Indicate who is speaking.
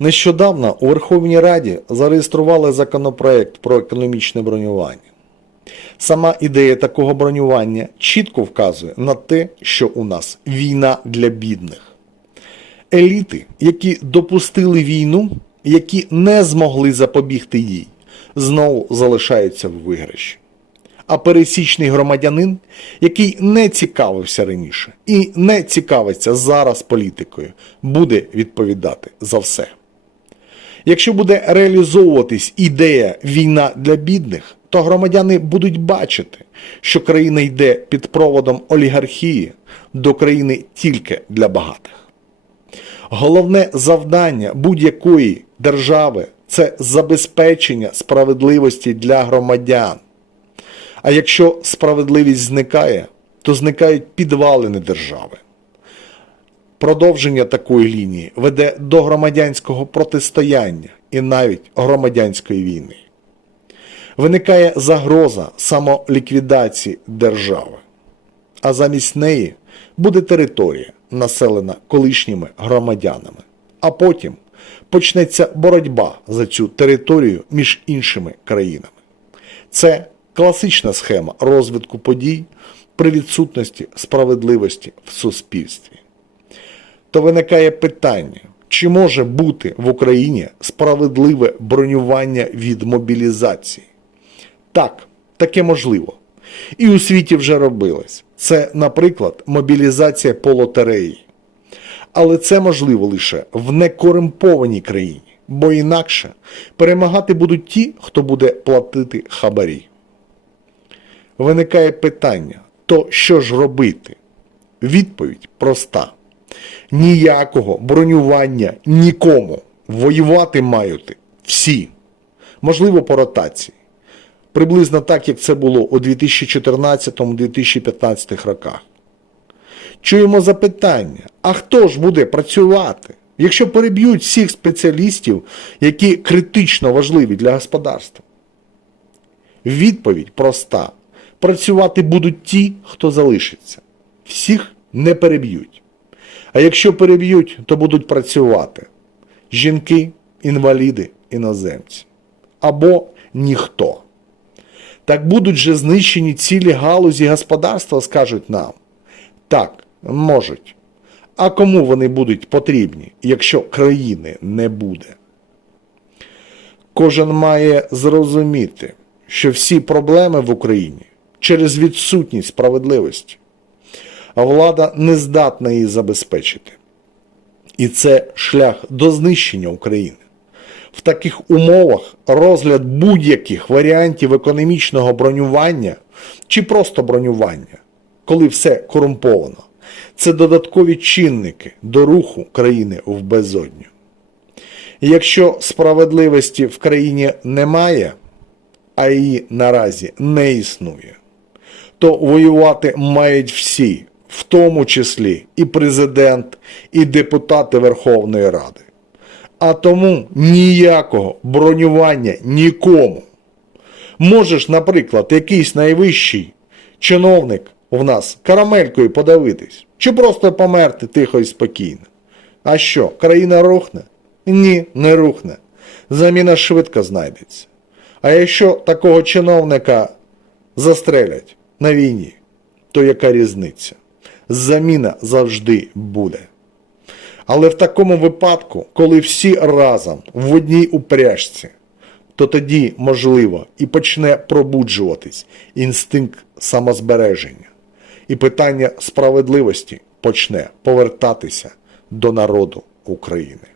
Speaker 1: Нещодавно у Верховній Раді зареєстрували законопроект про економічне бронювання. Сама ідея такого бронювання чітко вказує на те, що у нас війна для бідних. Еліти, які допустили війну, які не змогли запобігти їй, знову залишаються в виграші. А пересічний громадянин, який не цікавився раніше і не цікавиться зараз політикою, буде відповідати за все. Якщо буде реалізовуватись ідея війна для бідних, то громадяни будуть бачити, що країна йде під проводом олігархії до країни тільки для багатих. Головне завдання будь-якої держави це забезпечення справедливості для громадян. А якщо справедливість зникає, то зникають підвалини держави. Продовження такої лінії веде до громадянського протистояння і навіть громадянської війни. Виникає загроза самоліквідації держави, а замість неї буде територія, населена колишніми громадянами. А потім почнеться боротьба за цю територію між іншими країнами. Це класична схема розвитку подій при відсутності справедливості в суспільстві то виникає питання, чи може бути в Україні справедливе бронювання від мобілізації? Так, таке можливо. І у світі вже робилось. Це, наприклад, мобілізація по лотереї. Але це можливо лише в некорумпованій країні, бо інакше перемагати будуть ті, хто буде платити хабарі. Виникає питання: то що ж робити? Відповідь проста. Ніякого бронювання нікому. Воювати мають всі. Можливо, по ротації. Приблизно так, як це було у 2014-2015 роках. Чуємо запитання: а хто ж буде працювати, якщо переб'ють всіх спеціалістів, які критично важливі для господарства? Відповідь проста: працювати будуть ті, хто залишиться. Всіх не переб'ють. А якщо переб'ють, то будуть працювати жінки, інваліди, іноземці або ніхто. Так будуть же знищені цілі галузі господарства, скажуть нам. Так, можуть. А кому вони будуть потрібні, якщо країни не буде? Кожен має зрозуміти, що всі проблеми в Україні через відсутність справедливості а влада не здатна її забезпечити. І це шлях до знищення України. В таких умовах розгляд будь-яких варіантів економічного бронювання чи просто бронювання, коли все корумповано, це додаткові чинники до руху країни в безодню. Якщо справедливості в країні немає, а її наразі не існує, то воювати мають всі, в тому числі і президент, і депутати Верховної Ради. А тому ніякого бронювання нікому. Можеш, наприклад, якийсь найвищий чиновник в нас карамелькою подавитись, чи просто померти тихо і спокійно. А що, країна рухне? Ні, не рухне. Заміна швидко знайдеться. А якщо такого чиновника застрелять на війні, то яка різниця? Заміна завжди буде. Але в такому випадку, коли всі разом в одній упряжці, то тоді, можливо, і почне пробуджуватись інстинкт самозбереження, і питання справедливості почне повертатися до народу України.